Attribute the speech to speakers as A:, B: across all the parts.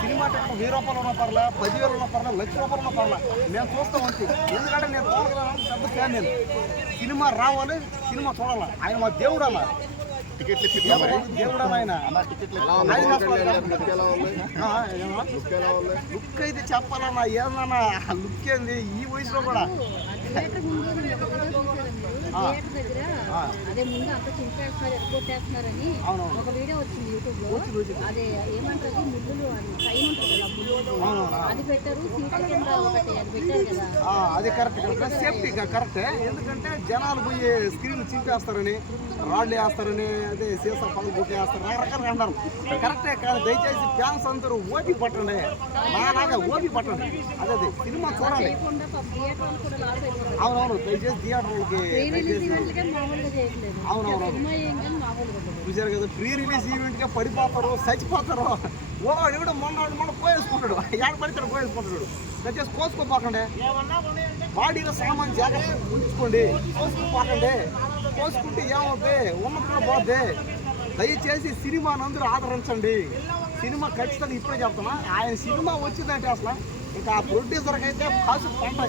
A: Cinema ticket వెయ్యి రూపాయలు ఉన్న పర్ల పదివేలు ఉన్న పర్ల లక్ష రూపాయలు ఉన్న పర్ల. నేను చూస్తా అంతే ఎందుకంటే నేను పవన్ పెద్ద ఫ్యాన్ నేను. సినిమా రావాలి సినిమా చూడాలి. ఆయన మా దేవుడు అన్న
B: టికెట్లు
A: అన్న?
B: లుక్ ఎలా ఉంది?
A: లుక్ అయితే చెప్పాలన్నా ఏమన్నా లుక్ ఏంది? ఈ వయసులో కూడా.
C: అదే ముందు అంత చింపేస్తున్నారు ఎక్కొట్టేస్తున్నారని. ఒక వీడియో వచ్చింది
A: యూట్యూబ్లో.
C: అదే ఏమంటారు ముళ్ళు అది టైం ఉంటుంది. అది కింద. కదా
A: కరెక్ట్ కరెక్ట్ సేఫ్టీ కరెక్టే ఎందుకంటే జనాలు పోయి స్క్రీన్ చింపేస్తారని రాళ్ళు వేస్తారని అదే సీసా పగలు కొట్టేస్తారు రకరకాలుగా అంటారు. కరెక్టే కానీ దయచేసి ఫ్యాన్స్ అందరూ ఓపి పట్టండి. నాలాగా ఓపి పట్టండి. అదే అదే సినిమా చూడాలి. అవునవును దయచేసి థియేటర్లకి అవునవును. చూశారు కదా ప్రీ రిలీజ్ ఈవెంట్గా పడిపోతారు చచ్చిపోతారు. ఓడి కూడా మొన్న మొన్న పోయేసుకుంటాడు ఏడ పడితే పోయేసుకుంటాడు దయచేసి కోసుకోపోకండి. బాడీలో సామాన్ జాగ్రత్త ఉంచుకోండి. కోసుకోపోకండి. కోసుకుంటే ఏమవుతుంది ఉన్నప్పుడు పోద్ది. దయచేసి సినిమాని అందరూ ఆదరించండి. సినిమా ఖచ్చితంగా ఇప్పుడే చెప్తున్నా. ఆయన సినిమా వచ్చిందంటే అసలు ఇంకా ఆ ప్రొడ్యూసర్కి అయితే కాసు పంట.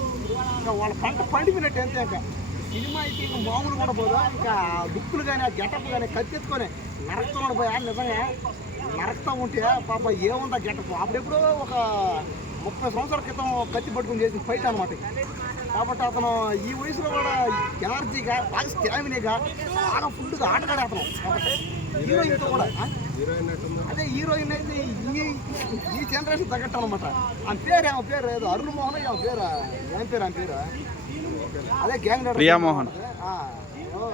A: ఇంకా వాళ్ళ పంట పండిపోయినట్టు అంతే ఇంకా. సినిమా అయితే ఇంకా మామూలు కూడా పోదా ఇంకా దుక్కులు కానీ ఆ గెటప్ కానీ కత్తెత్తుకొని నరకతో పోయా నిజంగా నరకతా ఉంటే పాప ఏముందా గెటప్? అప్పుడెప్పుడో ఒక ముప్పై సంవత్సరాల క్రితం కత్తి పట్టుకుని చేసిన ఫైట్ అనమాట కాబట్టి అతను ఈ వయసులో కూడా ఎనర్జీగా బాగా స్టామినేగా బాగా ఫుల్గా ఆటగాడు అతను. కాబట్టి హీరోయిన్తో కూడా
B: హీరోయిన్
A: అదే హీరోయిన్ అయితే ఈ ఈ జనరేషన్ తగ్గట్టు అనమాట ఆ పేరు ఆమె పేరు ఏదో అరుణ్ మోహన్ ఆమె పేరు ఏం పేరు ఆమె పేరు? అదే గ్యాంగ్ లీడర్
D: ప్రియా మోహన్.
A: ఆ, ఏవో,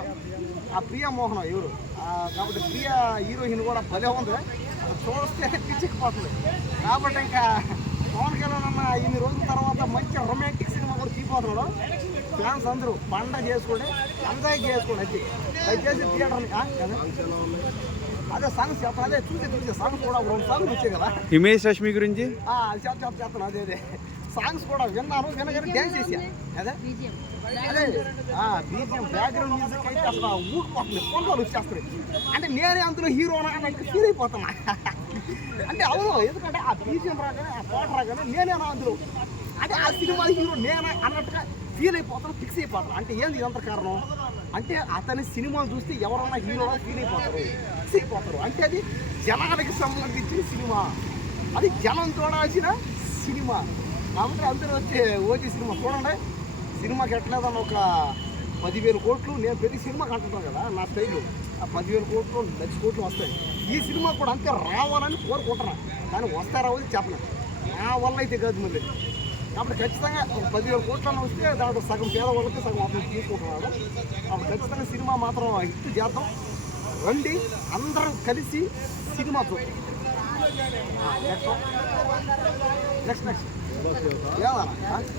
A: ఆ ప్రియా మోహన్ ఎవరు ఆ, కాబట్టి ప్రియా హీరోయిన్ కూడా భలే ఉంది. చూస్తే పిచ్చికిపోతుంది కాబట్టి ఇంకా పవన్ కళ్యాణ్ అన్న ఇన్ని రోజుల తర్వాత మంచి రొమాంటిక్ సినిమా కూడా తీపోతున్నాడు ఫ్యాన్స్ అందరూ పండగ చేసుకోండి ఎంజాయ్ చేసుకోండి అది. దయచేసి థియేటర్ని? అదే. సాంగ్స్ చెప్పాలి అదే చూసి చూసి సాంగ్స్ కూడా రెండు సాంగ్స్ వచ్చాయి కదా.
D: హిమేష్ రష్మి గురించి?
A: ఆ, చెప్ చెప్ చెప్తాను అదే అదే. సాంగ్స్ కూడా విన్నాను వినగానే డ్యాన్స్ చేసా అదే? అదే బీజిఎం బ్యాక్గ్రౌండ్ మ్యూజిక్ అయితే అసలు వచ్చేస్తుంది. అంటే నేనే అందులో హీరోనా అని అంటే ఫీల్ అయిపోతున్నా. అంటే అవును ఎందుకంటే ఆ బీజిఎం రాగానే ఆ పాట రాగానే నేనేనా అందులో. అంటే ఆ సినిమా హీరో నేనా అన్నట్టుగా ఫీల్ అయిపోతాను ఫిక్స్ అయిపోతాను అంటే ఏంది ఇదంత కారణం? అంటే అతని సినిమాలు చూస్తే ఎవరన్నా హీరోగా ఫీల్ అయిపోతారు. ఫిక్స్ అయిపోతారు. అంటే అది జనానికి సంబంధించిన సినిమా. అది జనం చూడాల్సిన సినిమా. కాబట్టి అందరూ వచ్చి ఓజీ సినిమా చూడండి. సినిమాకి ఎట్లేదని ఒక పదివేల కోట్లు. నేను ప్రతి సినిమాకి అంటున్నాను కదా నా స్టైలు. ఆ పదివేల కోట్లు లక్ష కోట్లు వస్తాయి. ఈ సినిమా కూడా అంతే రావాలని కోరుకుంటున్నా. కానీ వస్తారా వచ్చి చెప్పలేదు నా వల్ల అయితే కాదు మళ్ళీ. కాబట్టి ఖచ్చితంగా ఒక పదివేల కోట్లను వస్తే దాంట్లో సగం పేదవాళ్ళకి సగం అతను తీసుకుంటున్నాడు. కాబట్టి ఖచ్చితంగా సినిమా మాత్రం హిట్ చేద్దాం. రండి అందరం కలిసి సినిమా చూద్దాం. నెక్స్ట్ నెక్స్ట్ ఏమన్నా